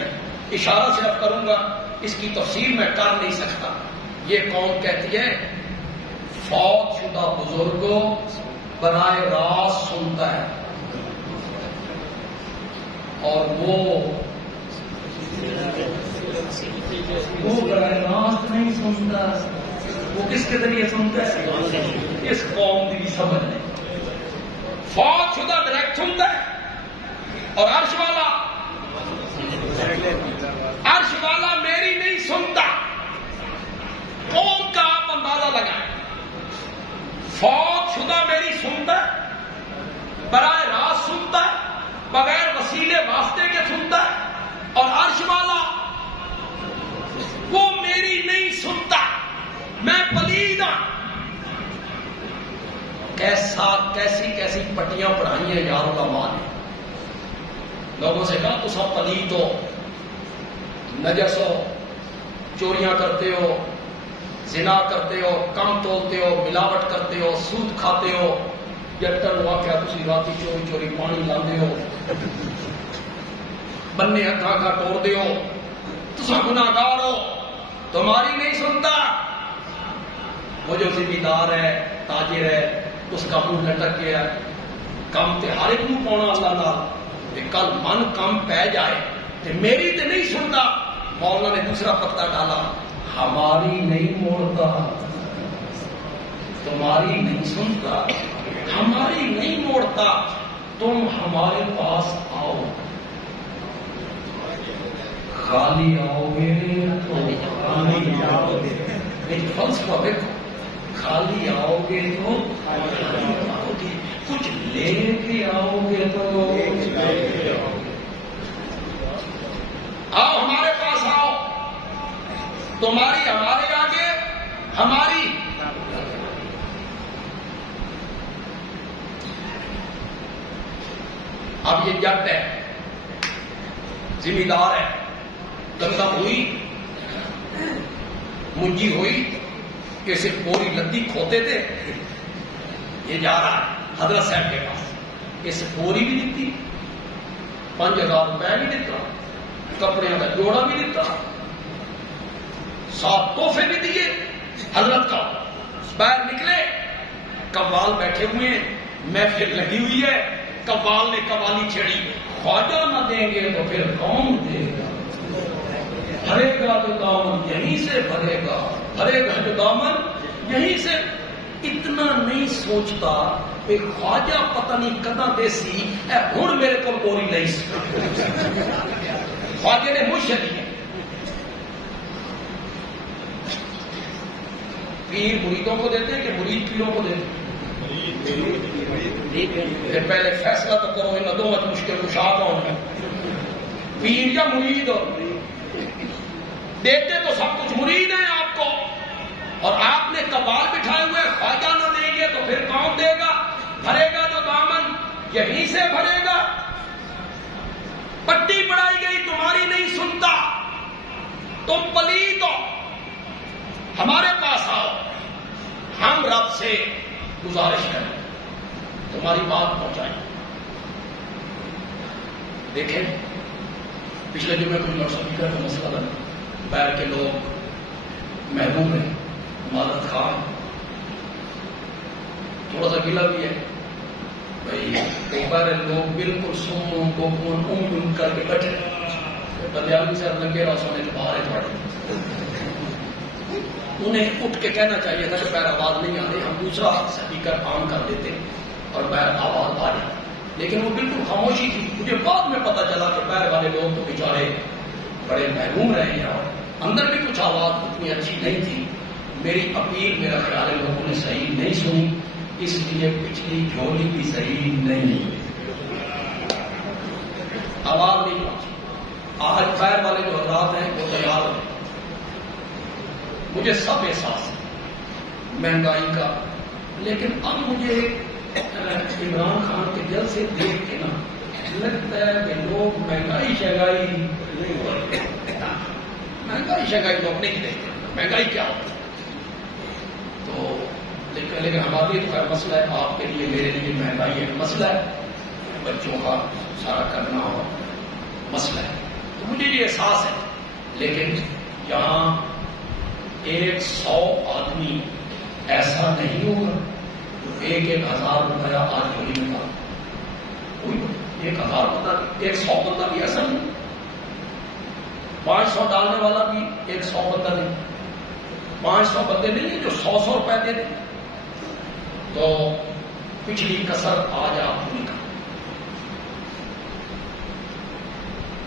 اشارہ صرف کروں گا، اس کی تفسیر میں کر نہیں سکتا. یہ قوم کہتی ہے فوت شدہ بزرگوں براہ راست سنتا ہے، اور وہ وہ براہ راست نہیں سنتا، وہ کس کے ذریعے سنتا ہے؟ اس قوم کی سمجھ نہیں۔ فوت شدہ ڈائریکٹ سنتا ہے، اور عرش والا میری نہیں سنتا۔ قوم کا آپ اندازہ لگائیں، فوت شدہ میری سنتا ہے، براہ راست سنتا ہے، بغیر وسیلے واسطے کے سنتا ہے، اور عرش والا وہ میری نہیں سنتا، میں پلید ہوں۔ کیسی پٹیاں پڑھائی ہیں یار علماء نے، لوگوں سے کہا تو سب پلید ہو، نجس ہو، چوریاں کرتے ہو، زنا کرتے ہو، کم تولتے ہو، ملاوٹ کرتے ہو، سود کھاتے ہو، جٹن واقعہ تسی راتی چوری پانی لاندے ہو، بننے ہتھاں توڑ دے ہو، تسا گناہگار ہو، تمہاری نہیں سنتا۔ وہ جو ذمہ دار ہے، تاجر ہے، اس کا منہ لٹک گیا، کم تے ہر ایک منہ پاؤنا اللہ نال، کل من کم پہ جائے تے میری تے نہیں سنتا۔ مولانا نے دوسرا پتا ڈالا، ہماری نہیں موڑتا، تمہاری نہیں سنتا، ہماری نہیں موڑتا، تم ہمارے پاس آؤ، خالی آؤ گے تو خالی آؤ گے، ایک فلسفہ دیکھو، خالی آؤ گے تو خالی آؤ گے، کچھ لے کے آؤ گے تو آؤ ہمارے پاس آؤ، تمہاری ہمارے آگے، ہماری اب یہ جٹ ہے، ذمہ دار ہے، گندم ہوئی، منجی ہوئی، کیسے پوری لدی کھوتے تھے، یہ جا رہا ہے حضرت صاحب کے پاس، اسے پوری بھی دیتی، 5000 روپے بھی دیتا، کپڑے کا جوڑا بھی دیتا، 7 تحفے بھی دیے حضرت کا۔ باہر نکلے، قوال بیٹھے ہوئے ہیں، محفل لگی ہوئی ہے، قوال نے قوالی چھڑی، خواجہ نہ دیں گے تو پھر کون دے گا، بھرے گا تو دامن یہیں سے بھرے گا، بھرے گا جو دامن یہیں سے۔ اتنا نہیں سوچتا کہ خواجہ پتہ نہیں کداں دیسی اے ہن میرے کو پوری نہیں سی، خواجہ نے منہ چلی ہے۔ پیر مریدوں کو دیتے ہیں کہ مرید پیروں کو دیتے ہیں؟ پہلے فیصلہ تو کرو ان دو مشکل کشا کون ہے، پیر یا مرید؟ دیتے تو سب کچھ مرید ہیں آپ کو، اور آپ نے قبال بٹھائے ہوئے، خواجہ نہ دیں گے تو پھر کون دے گا، بھرے گا تو دامن یہیں سے بھرے گا۔ پٹی پڑھائی گئی، تمہاری نہیں سنتا، تم پلید ہو، ہمارے پاس آؤ، ہم رب سے گزارش کریں، تمہاری بات پہنچائیں۔ دیکھیں پچھلے جمعے کچھ لوگ سپیکر کا مسئلہ تھا، بیر کے لوگ محروم ہیں، معذرت خواہ، تھوڑا سا گلا بھی ہے بھائی، بیر لوگ بالکل سم کو کر کے بیٹھے، بلیاوی صاحب لگے رہا سونے کے باہر تھوڑے، انہیں اٹھ کے کہنا چاہیے تھا کہ بیر آواز نہیں آ رہی، ہم دوسرا سپیکر آن کر دیتے اور بیر آواز آ رہی، لیکن وہ بالکل خاموشی تھی۔ مجھے بعد میں پتا چلا کہ بیر والے لوگ تو بیچارے بڑے محروم رہے ہیں، اور اندر بھی کچھ آواز اتنی اچھی نہیں تھی۔ میری اپیل میرا خیال ہے لوگوں نے صحیح نہیں سنی، اس لیے پچھلی جھولی بھی صحیح نہیں، آواز نہیں پہنچی۔ آج بیر والے جو حضرات ہیں وہ تیار ہیں، مجھے سب احساس ہے مہنگائی کا، لیکن اب مجھے عمران خان کے جلد سے دیکھ کے نا لگتا ہے کہ لوگ مہنگائی شہنگائی نہیں ہو رہی، مہنگائی شہنگائی لوگ نہیں دیکھتے، مہنگائی کیا ہوتی ہے تو لیکن ہمارے لیے تو خیر مسئلہ ہے، آپ کے لیے میرے لیے مہنگائی ایک مسئلہ ہے، بچوں کا سارا کرنا ہو مسئلہ ہے، تو مجھے یہ احساس ہے۔ لیکن یہاں 100 آدمی ایسا نہیں ہوگا 1,000 روپیہ آج جولی میں تھا، کوئی 1,000 بندہ 100 بندہ بھی ایسا نہیں، 500 ڈالنے والا بھی 100 بندہ نہیں، 500 بندے نہیں ہیں جو 100 روپے دے دیں. تو پچھلی کسر آج آپ پوری کر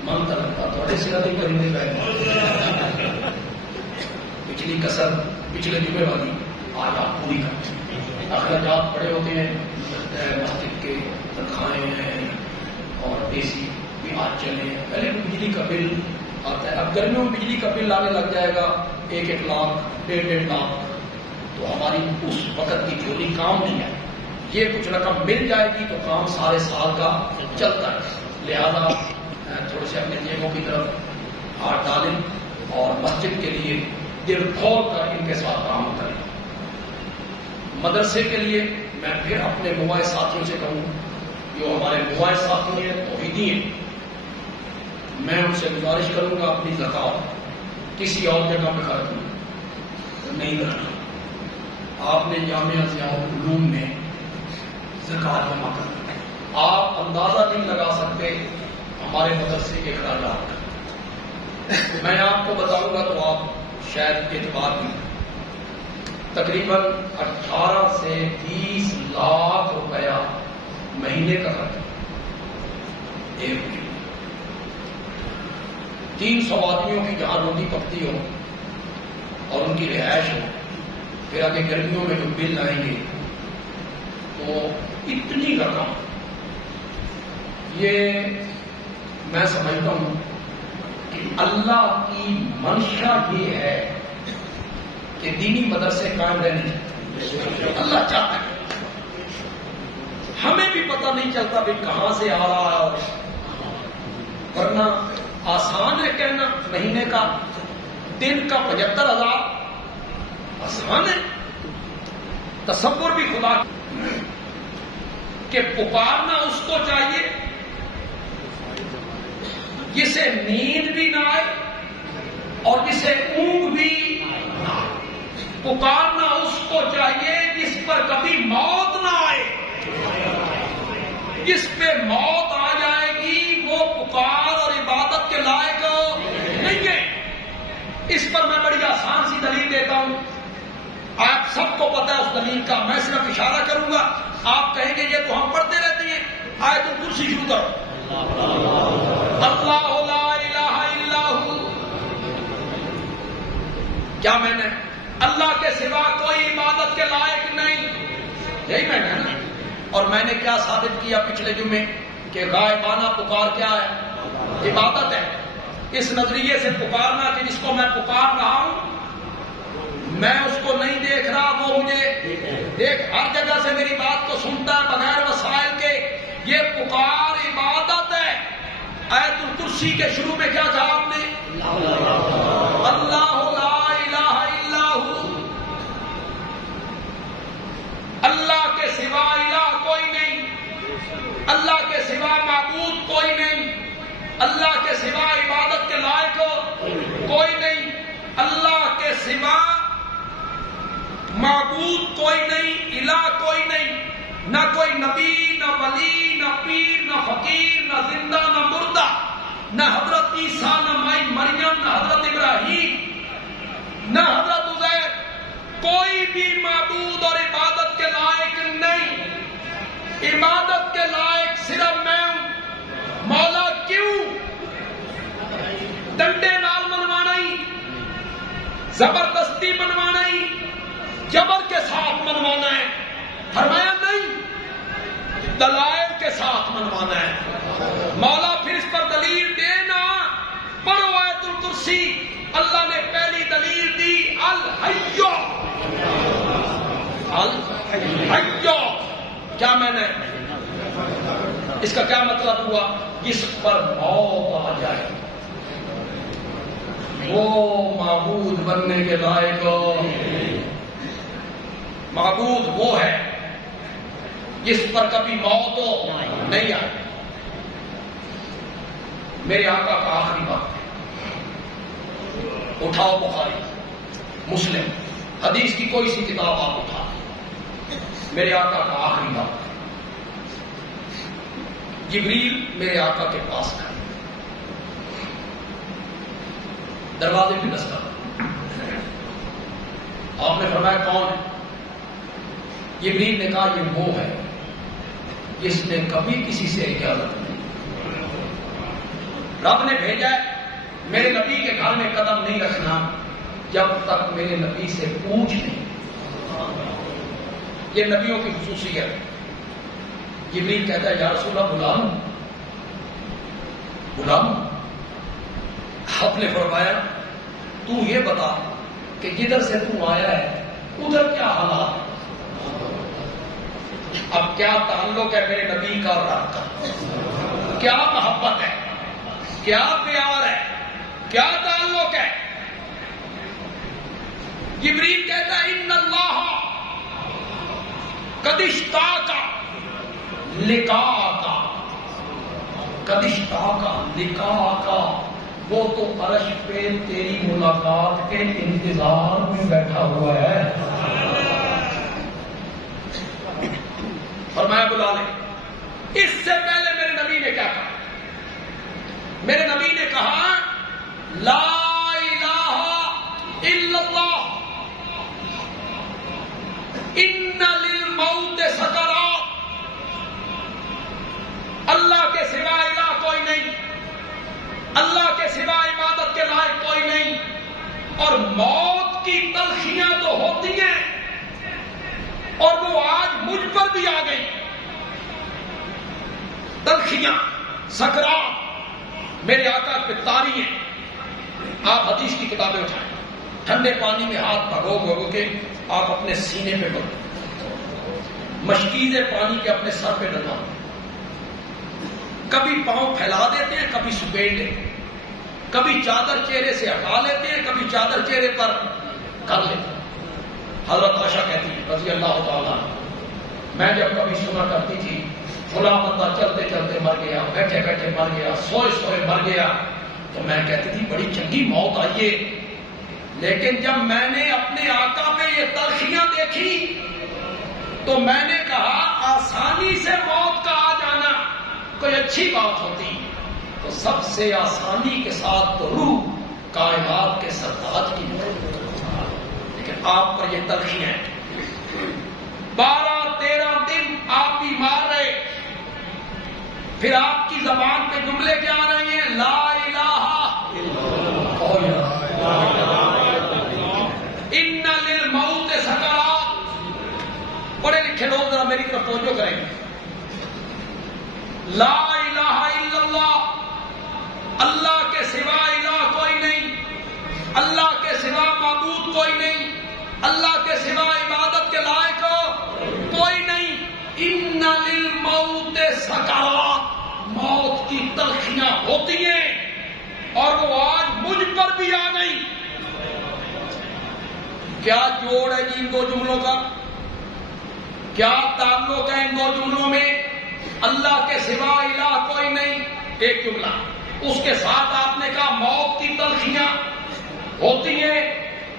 من لگتا تھوڑے سے نہیں کریں گے. پچھلی کسر پچھلے جمعے والی آج آپ پوری کر. اخراجات بڑے ہوتے ہیں، مسجد کے تنخواہیں ہیں اور اے سی بھی آج چلے. پہلے بجلی کا بل آتا ہے، اب گرمیوں میں بجلی کا بل آنے لگ جائے گا 1-1 لاکھ 1.5 لاکھ. تو ہماری اس وقت کی جھولی کام نہیں ہے. یہ کچھ رقم مل جائے گی تو کام سارے سال کا چلتا ہے. لہذا تھوڑے سے اپنے جیبوں کی طرف ہاتھ ڈالیں اور مسجد کے لیے دل کھول کر ان کے ساتھ کام کریں. مدرسے کے لیے میں پھر اپنے موبائل ساتھیوں سے کہوں، جو ہمارے موبائل ساتھی ہیں توحیدی ہیں، میں ان سے گزارش کروں گا اپنی زکات کسی اور جگہ پہ خرچ نہیں کرنا. آپ نے جامعہ ضیاء العلوم میں زکات جمع کرنا. آپ اندازہ نہیں لگا سکتے ہمارے مدرسے کے اخراجات. میں آپ کو بتاؤں گا تو آپ شاید اعتبار نہیں. تقریباً 18 سے 20 لاکھ روپیہ مہینے کا خرچہ. ایک مہینے 300 آدمیوں کی جہاں روٹی پکتی ہو اور ان کی رہائش ہو، پھر آگے گرمیوں میں جو بل آئیں گے تو اتنی رقم. یہ میں سمجھتا ہوں کہ اللہ کی منشا یہ ہے کہ دینی مدرسے قائم رہنے چاہیے. اللہ چاہتا ہے. ہمیں بھی پتہ نہیں چلتا بھی کہاں سے آ رہا ہے، ورنہ آسان ہے کہنا مہینے کا دن کا 75,000 آسان ہے. تصور بھی خدا کہ پکارنا اس کو چاہیے جسے نیند بھی نہ آئے اور جسے اونگ بھی نہ آئے. پکارنا اس کو چاہیے جس پر کبھی موت نہ آئے. جس پہ موت آ جائے گی وہ پکار اور عبادت کے لائق نہیں ہے. اس پر میں بڑی آسان سی دلیل دیتا ہوں، آپ سب کو پتا ہے اس دلیل کا. میں صرف اشارہ کروں گا. آپ کہیں گے یہ تو ہم پڑھتے رہتے ہیں. آیت الکرسی شروع کرو. اللہ لا الہ الا ہو. کیا میں نے اللہ کے سوا کوئی عبادت کے لائق نہیں، یہی میں نے نا. اور میں نے کیا ثابت کیا پچھلے جمعے کہ غائبانہ پکار کیا ہے؟ عبادت ہے. اس نظریے سے پکارنا کہ جس کو میں پکار رہا ہوں میں اس کو نہیں دیکھ رہا، وہ مجھے دیکھ ہر جگہ سے میری بات کو سنتا ہے بغیر وسائل کے، یہ پکار عبادت ہے. آیت الکرسی کے شروع میں کیا کہا آپ نے؟ اللہ لا الہ الا ہو. اللہ کے سوا الہ کوئی نہیں، اللہ کے سوا معبود کوئی نہیں، اللہ کے سوا عبادت کے لائق کوئی نہیں، اللہ کے سوا معبود کوئی نہیں، الہ کوئی نہیں. نہ کوئی نبی، نہ ولی، نہ پیر، نہ فقیر، نہ زندہ، نہ مردہ، نہ حضرت عیسیٰ، نہ مریم، نہ حضرت ابراہیم، نہ حضرت عزیر. کوئی بھی معبود اور عبادت کے لائق نہیں. عبادت کے لائق صرف میں ہوں. مولا کیوں؟ ڈنڈے نال منوانا ہی، زبردستی منوانا ہی، جبر کے ساتھ منوانا ہے؟ فرمایا نہیں، دلائل کے ساتھ منوانا ہے. مولا پھر اس پر دلیل دینا. پڑھو آیت الکرسی. اللہ نے پہلی دلیل دی الحی. الحی کیا میں نے اس کا کیا مطلب ہوا؟ جس پر موت آ جائے وہ معبود بننے کے لائق. معبود وہ ہے جس پر کبھی موت نہیں آئے. میرے آقا کا آخری بات اٹھاؤ بخاری مسلم حدیث کی کوئی سی کتاب آپ اٹھا. میرے آقا کا آخری بات. جبریل میرے آقا کے پاس تھا. دروازے پہ دستک. آپ نے فرمایا کون ہے؟ جبریل نے کہا یہ وہ ہے جس نے کبھی کسی سے اجازت نہیں. رب نے بھیجا ہے میرے نبی کے گھر میں قدم نہیں رکھنا جب تک میرے نبی سے پوچھ نہیں. یہ نبیوں کی خصوصیت. جبریل کہتا ہے یا رسول اللہ بلا لوں. آپ نے فرمایا تو یہ بتا کہ جدھر سے تو آیا ہے ادھر کیا حالات ہے. اب کیا تعلق ہے میرے نبی کا اور رب کا؟ کیا محبت ہے، کیا پیار ہے، کیا تعلق ہے؟ جبریل کہتا ہے ان اللہ قد اشتاق لقاءک، قد اشتاق لقاءک، وہ تو عرش پہ تیری ملاقات کے انتظار میں بیٹھا ہوا ہے. فرمایا بلا لے. اس سے پہلے میرے نبی نے کیا کہا؟ میرے نبی نے کہا لا الہ الا اللہ ان للموت سکرات. اللہ کے سوا الہ کوئی نہیں، اللہ کے سوا عبادت کے لائق کوئی نہیں، اور موت کی تلخیاں تو ہوتی ہیں اور وہ آج مجھ پر بھی آ گئی. تلخیاں، سکرات میرے آقا پہ طاری ہیں. آپ حدیث کی کتابیں اٹھائیں، ٹھنڈے پانی میں ہاتھ بھگو کے آپ اپنے سینے پہ بھگو، مشکیزیں پانی کے اپنے سر پہ ڈلوا، کبھی پاؤں پھیلا دیتے ہیں، کبھی سپیٹ لیتے ہیں، کبھی چادر چہرے سے ہٹا لیتے ہیں، کبھی چادر چہرے پر کر لیتے ہیں. حضرت عائشہ کہتی ہے رضی اللہ تعالیٰ، میں جب کبھی سنا کرتی تھی فلاں بندہ چلتے چلتے مر گیا، بیٹھے بیٹھے مر گیا، سوئے سوئے مر گیا، تو میں کہتی تھی بڑی چنگی موت آئی ہے. لیکن جب میں نے اپنے آقا میں یہ تلخیاں دیکھی تو میں نے کہا آسانی سے موت کا آ جانا کوئی اچھی بات ہوتی تو سب سے آسانی کے ساتھ تو روح کائنات کے سرتاج کی موت. لیکن آپ پر یہ تلخیاں ہیں. 12-13 دن آپ بیمار رہے، پھر آپ کی زبان پہ جملے کیا آ رہے ہیں؟ لا الہ ان للموت سکرات. پڑھے لکھے لوگ ذرا میری طرف توجہ کریں گے. لا الہ الا اللہ، اللہ کے سوا الہ کوئی نہیں، اللہ کے سوا معبود کوئی نہیں، اللہ کے سوا عبادت کے لائق کوئی نہیں. ان للموت سکرات، موت کی تلخیاں ہوتی ہیں اور وہ آج مجھ پر بھی آ گئی. کیا جوڑ ہے جی ان دو جملوں کا؟ کیا تعلق ہے ان دو جملوں میں؟ اللہ کے سوا الہ کوئی نہیں ایک جملہ، اس کے ساتھ آپ نے کہا موت کی تلخیاں ہوتی ہیں،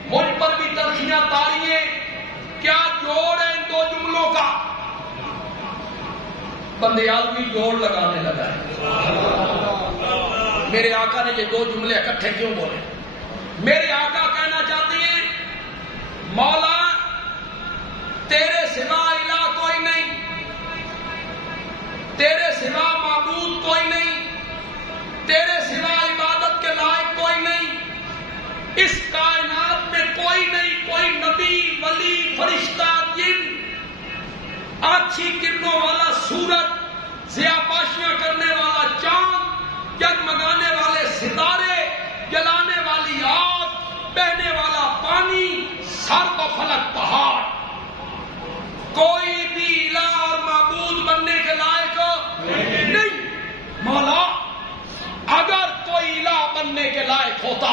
مجھ پر بھی تلخیاں طاری ہیں. کیا جوڑ ہے ان دو جملوں کا؟ بندے آدمی جوڑ لگانے لگا ہے. میرے آقا نے یہ دو جملے اکٹھے کیوں بولے؟ میرے آقا کہنا چاہتے ہیں مولا تیرے سوا الہ کوئی نہیں، تیرے سوا معبود کوئی نہیں، تیرے سوا عبادت کے لائق کوئی نہیں. اس کائنات میں کوئی نہیں، کوئی نبی، ولی، فرشتہ، جن، آچھی کرنوں والا سورج، ضیاءپاشیاں کرنے والا چاند، جگمگانے والے ستارے، جلانے والی آگ، بہنے والا پانی، سر و فلک پہاڑ، کوئی بھی الہ اور معبود بننے کے لائق نہیں. مولا اگر کوئی الہ بننے کے لائق ہوتا،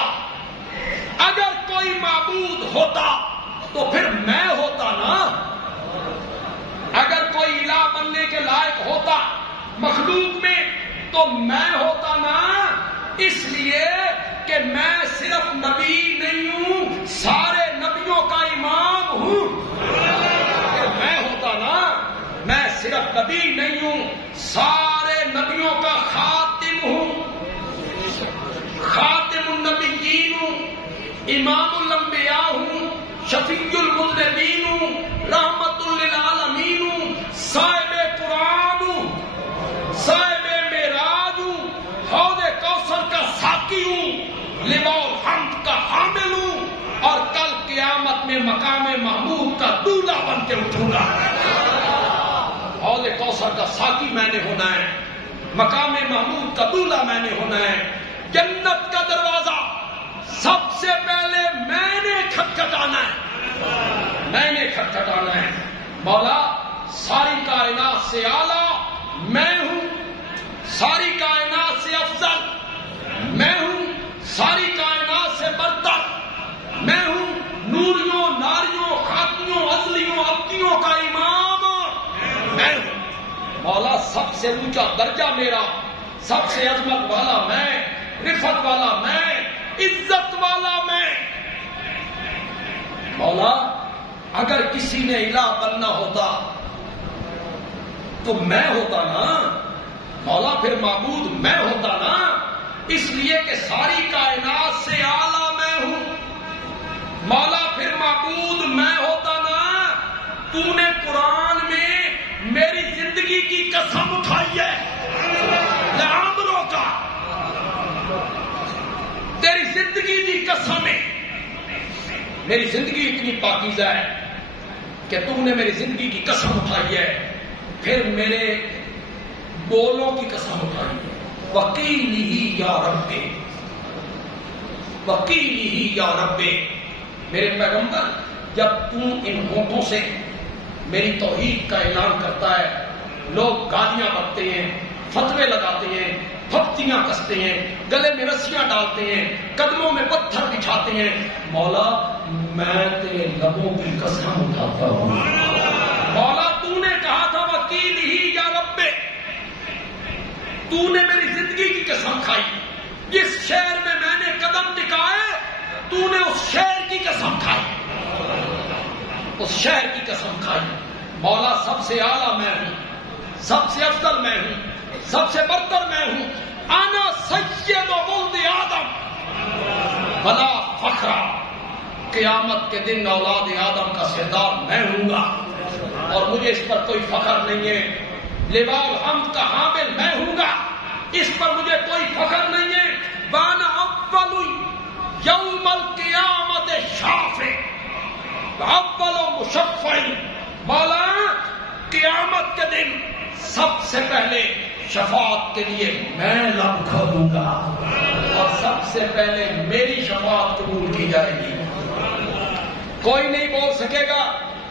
اگر کوئی معبود ہوتا تو پھر میں ہوتا نا. اگر کوئی الہ بننے کے لائق ہوتا مخلوق میں تو میں ہوتا نا. اس لیے کہ میں صرف نبی نہیں ہوں، سارے نبیوں کا امام ہوں. میں ہوتا نا، میں صرف نبی نہیں ہوں، سارے نبیوں کا خاتم ہوں، خاتم النبیین ہوں. امام الانبیاء ہوں، شفیع المذنبین ہوں، رحمت للعالمین ہوں، صاحب قرآن ہوں، صاحب معراج ہوں، حوض کوثر کا ساقی ہوں، لواء الحمد کا حامل ہوں، اور کل قیامت میں مقام محمود کا دولہا بن کے اٹھوں گا۔ حوض کوثر کا ساقی میں نے ہونا ہے، مقام محمود کا دولہا میں نے ہونا ہے۔ جنت کا دروازہ سب سے پہلے میں نے کھٹکھٹانا ہے، میں نے کھٹکھٹانا ہے۔ مولا ساری کائنات سے اعلیٰ میں ہوں، ساری کائنات سے افضل میں ہوں، ساری کائنات سے برتر میں ہوں، نوریوں ناریوں خاتمیوں ازلیوں ابدیوں کا امام میں ہوں۔ مولا سب سے اونچا درجہ میرا، سب سے عظمت والا میں، رفعت والا میں، عزت والا میں۔ مولا اگر کسی نے الہ بننا ہوتا تو میں ہوتا نا، مولا پھر معبود میں ہوتا نا، اس لیے کہ ساری کائنات سے اعلیٰ میں ہوں۔ مولا پھر معبود میں ہوتا نا، تو نے قرآن میں میری زندگی کی قسم اٹھائی ہے، لعمروں کا، تیری زندگی کی قسم ہے۔ میری زندگی اتنی پاکیزہ ہے کہ تو نے میری زندگی کی قسم اٹھائی ہے، پھر میرے بولوں کی قسم اٹھائی ہے۔ وکیلی یا رب، وکیلی یا رب، میرے پیغمبر جب تو ان ہونٹوں سے میری توحید کا اعلان کرتا ہے، لوگ گالیاں بکتے ہیں، فتوے لگاتے ہیں، پھپتیاں کستے ہیں، گلے میں رسیاں ڈالتے ہیں، قدموں میں پتھر بچھاتے ہیں، مولا میں تیرے لبوں کی قسم اٹھاتا ہوں۔ مولا تو نے کہا تھا وکیل ہی یا رب، تو نے میری زندگی کی قسم کھائی، جس شہر میں نے قدم ٹکائے تو نے اس شہر کی قسم کھائی، اس شہر کی قسم کھائی۔ مولا سب سے اعلیٰ میں ہوں، سب سے افضل میں ہوں، سب سے برتر میں ہوں۔ انا سید ولد آدم بلا فخر، قیامت کے دن اولاد آدم کا سردار میں ہوں گا اور مجھے اس پر کوئی فخر نہیں ہے۔ لواء الحمد کا حامل میں ہوں گا، اس پر مجھے کوئی فخر نہیں ہے۔ وانا اول یوم القیامت شافع اول مشفع، مولا قیامت کے دن سب سے پہلے شفاعت کے لیے میں لب کھولوں گا اور سب سے پہلے میری شفاعت قبول کی جائے گی۔ کوئی نہیں بول سکے گا،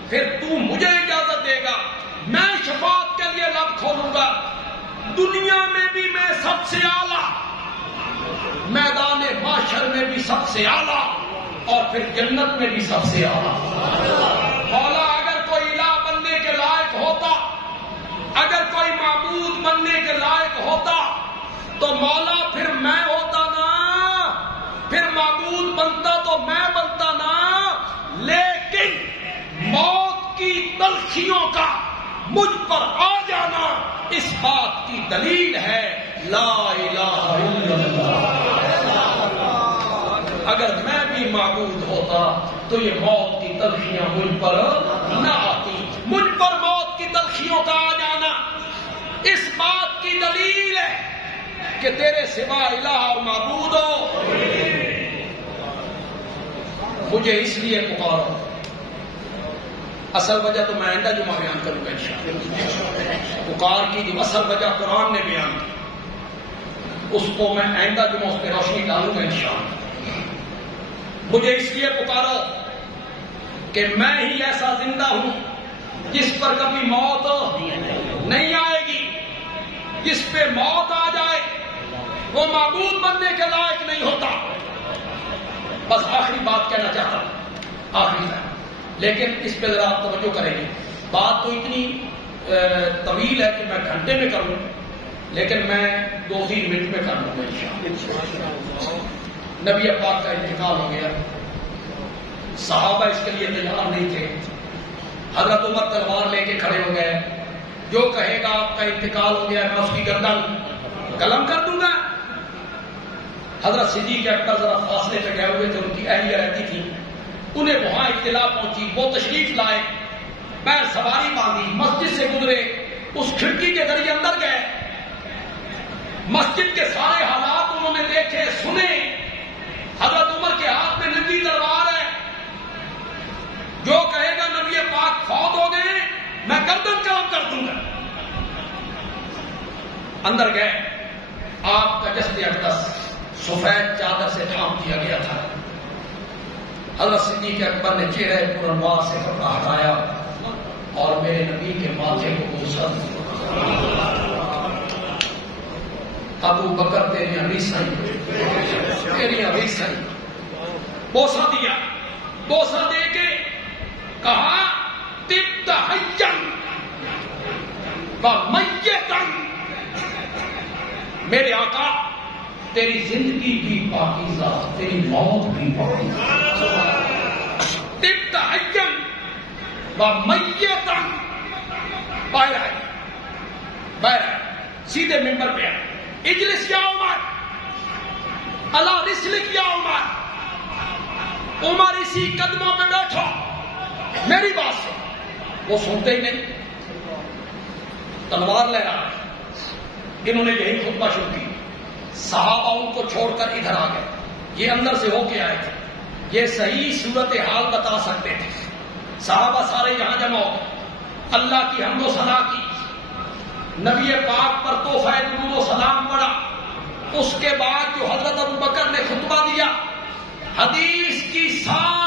پھر تو مجھے اجازت دے گا، میں شفاعت کے لیے لب کھولوں گا۔ دنیا میں بھی میں سب سے اعلیٰ، میدان معاشر میں بھی سب سے اعلیٰ، اور پھر جنت میں بھی سب سے اعلیٰ۔ مولا اگر کوئی الہ بننے کے لائق ہوتا، اگر کوئی معبود بننے کے لائق ہوتا تو مولا پھر میں ہوتا نا، پھر معبود بنتا تو میں بنتا نا۔ لیکن موت کی تلخیوں کا مجھ پر آ جانا اس بات کی دلیل ہے لا الہ الا اللہ۔ اگر میں بھی معبود ہوتا تو یہ موت کی تلخیاں مجھ پر نہ آتی۔ مجھ پر موت کی تلخیوں کا آ جانا اس بات کی دلیل ہے کہ تیرے سوا الہ اور معبود ہو۔ مجھے اس لیے پکارو، اصل وجہ تو میں آئندہ جمعہ بیان کروں گا انشاءاللہ۔ پکار کی جو اصل وجہ قرآن نے بیان کی، اس کو میں آئندہ جمعہ اس پہ روشنی ڈالوں گا انشاءاللہ۔ مجھے اس لیے پکارو کہ میں ہی ایسا زندہ ہوں جس پر کبھی موت نہیں آئے گی۔ جس پہ موت آ جائے وہ معبود بننے کے لائق نہیں ہوتا۔ بس آخری بات کہنا چاہتا ہوں، آخری بات، لیکن اس پہ ذرا آپ توجہ کریں گے۔ بات تو اتنی طویل ہے کہ میں گھنٹے میں کروں، لیکن میں 2-3 منٹ میں کر لوں گا انشاءاللہ۔ نبی پاک کا انتقال ہو گیا، صحابہ اس کے لیے تیار نہیں تھے۔ حضرت عمر تلوار لے کے کھڑے ہو گئے، جو کہے گا آپ کا انتقال ہو گیا میں اس کی گردن قلم کر دوں گا۔ حضرت صدیق اکبر ذرا فاصلے پہ گئے ہوئے تھے، ان کی اہلیہ رہتی تھی، انہیں وہاں اطلاع پہنچی، وہ تشریف لائے، پیر سواری باندھی، مسجد سے گزرے، اس کھڑکی کے ذریعے اندر گئے، مسجد کے سارے حالات انہوں نے دیکھے سنے۔ حضرت عمر کے ہاتھ میں ننگی تلوار ہے، جو کہے گا نبی پاک فوت ہو گئے میں گردن کلم کر دوں گا۔ اندر گئے، آپ کا جسد اقدس سفید چادر سے ڈھانپ دیا گیا تھا۔ حضرت صدیق اکبر نے چہرے پر انوار سے کپڑا ہٹایا اور میرے نبی کے ماتھے کو بوسا دیا۔ ابو بکر تیری حدیثیں، تیری حدیثیں، بوسا دیا، بوسا دے کے کہا طبت حیا ومیتا، میرے آقا تیری زندگی بھی پاکیزہ، تیری موت بھی پاکیزہ۔ طبت حیا ومیتا، باہر آئے، باہر آئے، سیدھے ممبر پہ آئے، اجلس یا عمر، اللہ رسلک یا عمر، عمر اسی قدموں پہ بیٹھو، میری بات سے وہ سنتے ہی نہیں، تلوار لے رہا ہے۔ انہوں نے یہی خطبہ شروع کی، صحابہ ان کو چھوڑ کر ادھر آ گئے، یہ اندر سے ہو کے آئے تھے، یہ صحیح صورتحال بتا سکتے تھے۔ صحابہ سارے یہاں جمع ہو گئے، اللہ کی حمد و ثنا کی، نبی پاک پر تحفہ درود و سلام پڑھا، اس کے بعد جو حضرت ابو بکر نے خطبہ دیا، حدیث کی ساری